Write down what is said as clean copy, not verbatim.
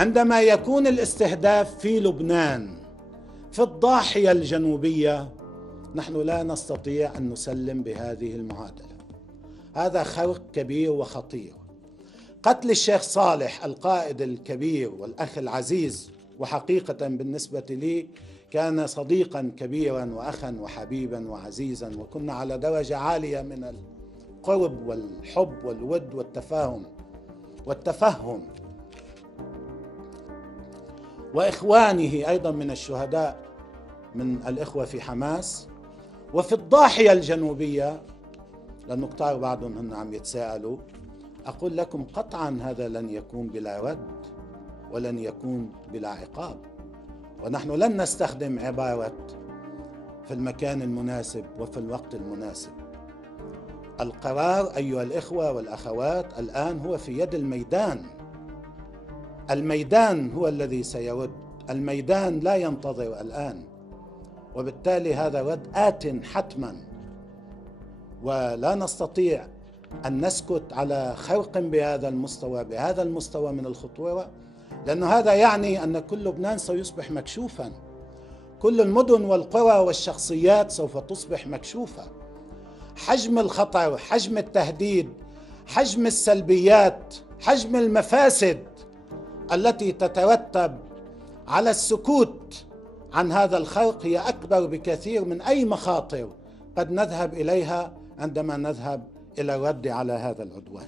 عندما يكون الاستهداف في لبنان في الضاحية الجنوبية، نحن لا نستطيع أن نسلم بهذه المعادلة. هذا خرق كبير وخطير. قتل الشيخ صالح القائد الكبير والأخ العزيز، وحقيقة بالنسبة لي كان صديقا كبيرا وأخا وحبيبا وعزيزا، وكنا على درجة عالية من القرب والحب والود والتفهم، وإخوانه أيضا من الشهداء من الإخوة في حماس وفي الضاحية الجنوبية، لأنه كتار بعضهم هن عم يتساءلوا. أقول لكم قطعا هذا لن يكون بلا رد ولن يكون بلا عقاب، ونحن لن نستخدم عبارة في المكان المناسب وفي الوقت المناسب. القرار أيها الإخوة والأخوات الآن هو في يد الميدان. الميدان هو الذي سيرد، الميدان لا ينتظر الآن، وبالتالي هذا رد آت حتما، ولا نستطيع أن نسكت على خرق بهذا المستوى من الخطورة، لأن هذا يعني أن كل لبنان سيصبح مكشوفا، كل المدن والقرى والشخصيات سوف تصبح مكشوفة. حجم الخطر، حجم التهديد، حجم السلبيات، حجم المفاسد التي تترتب على السكوت عن هذا الخرق هي أكبر بكثير من أي مخاطر قد نذهب إليها عندما نذهب إلى الرد على هذا العدوان.